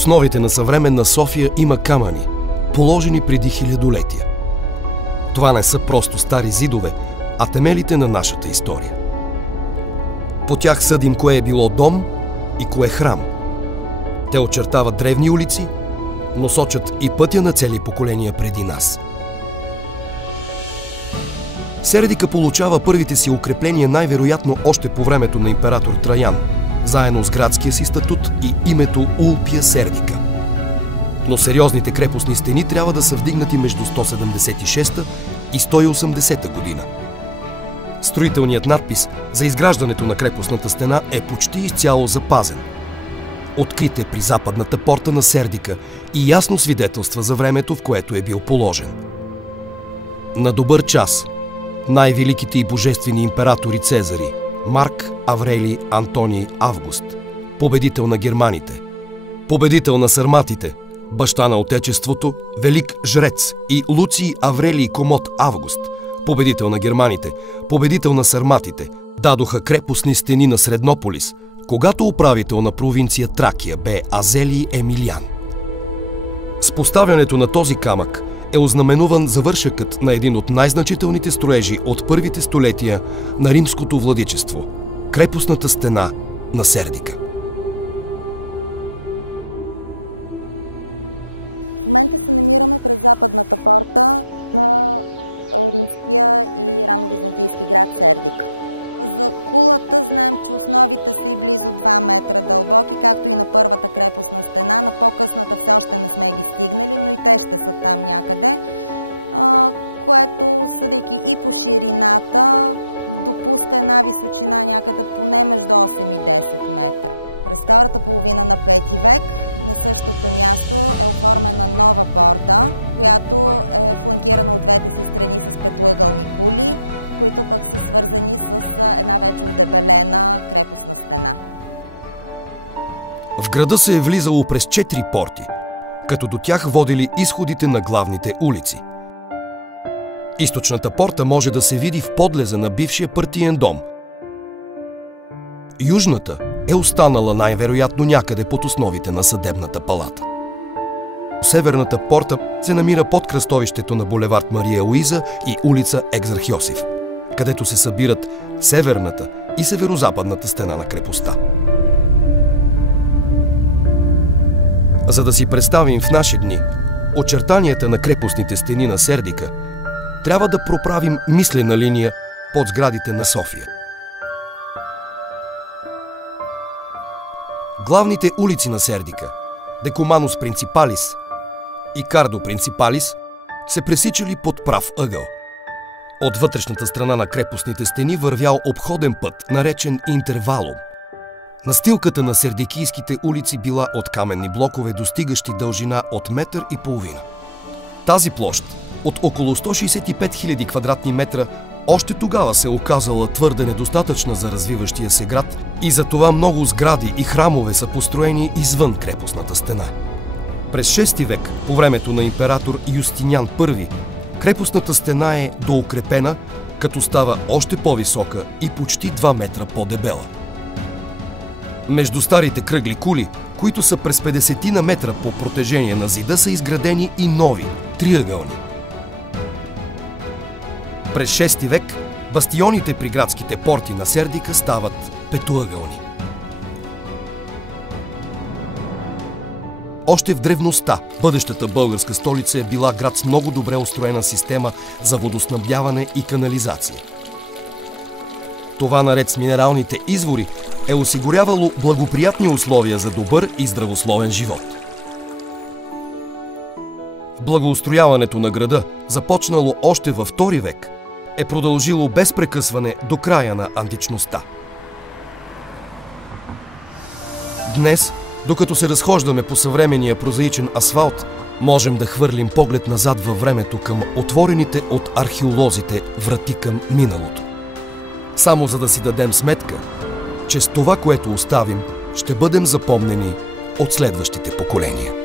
основите на съвременна София има камъни, положени преди хилядолетия. Това не са просто стари зидове, а темелите на нашата история. По тях съдим кое е било дом и кое храм. Те очертават древни улици, но сочат и пътя на цели поколения преди нас. Сердика получава първите си укрепления най-вероятно още по времето на император Траян, заедно с градския си статут и името Улпия Сердика. Но сериозните крепостни стени трябва да са вдигнати между 176 и 180 година. Строителният надпис за изграждането на крепостната стена е почти изцяло запазен. Открит е при западната порта на Сердика и ясно свидетелства за времето, в което е бил положен. На добър час най-великите и божествени императори Цезари – Марк, Аврелий, Антоний, Август, победител на германите, победител на сарматите, баща на отечеството, велик жрец, и Луций Аврелий Комот Август, победител на германите, победител на сарматите, дадоха крепостни стени на Среднополис, когато управител на провинция Тракия бе Азелий Емилиан. С поставянето на този камък е ознаменуван завършъкът на един от най-значителните строежи от първите столетия на римското владичество – крепостната стена на Сердика. В града се е влизало през 4 порти, като до тях водили изходите на главните улици. Източната порта може да се види в подлеза на бившия партиен дом. Южната е останала най-вероятно някъде под основите на съдебната палата. Северната порта се намира под кръстовището на булевард Мария Луиза и улица Екзарх Йосиф, където се събират северната и северозападната стена на крепостта. За да си представим в наши дни очертанията на крепостните стени на Сердика, трябва да проправим мислена линия под сградите на София. Главните улици на Сердика – Декуманус Принципалис и Кардо Принципалис – се пресичали под прав ъгъл. От вътрешната страна на крепостните стени вървял обходен път, наречен интервалум. Настилката на сердикийските улици била от каменни блокове, достигащи дължина от 1,5 метра. Тази площ от около 165 000 квадратни метра още тогава се оказала твърде недостатъчна за развиващия се град и затова много сгради и храмове са построени извън крепостната стена. През 6 век, по времето на император Юстиниан I, крепостната стена е доукрепена, като става още по-висока и почти 2 метра по-дебела. Между старите кръгли кули, които са през 50 на метра по протежение на зида, са изградени и нови, триъгълни. През 6 век бастионите при градските порти на Сердика стават петоъгълни. Още в древността бъдещата българска столица е била град с много добре устроена система за водоснабдяване и канализация. Това, наред с минералните извори, е осигурявало благоприятни условия за добър и здравословен живот. Благоустрояването на града, започнало още във II век, е продължило без прекъсване до края на античността. Днес, докато се разхождаме по съвременния прозаичен асфалт, можем да хвърлим поглед назад във времето към отворените от археолозите врати към миналото. Само за да си дадем сметка, че с това, което оставим, ще бъдем запомнени от следващите поколения.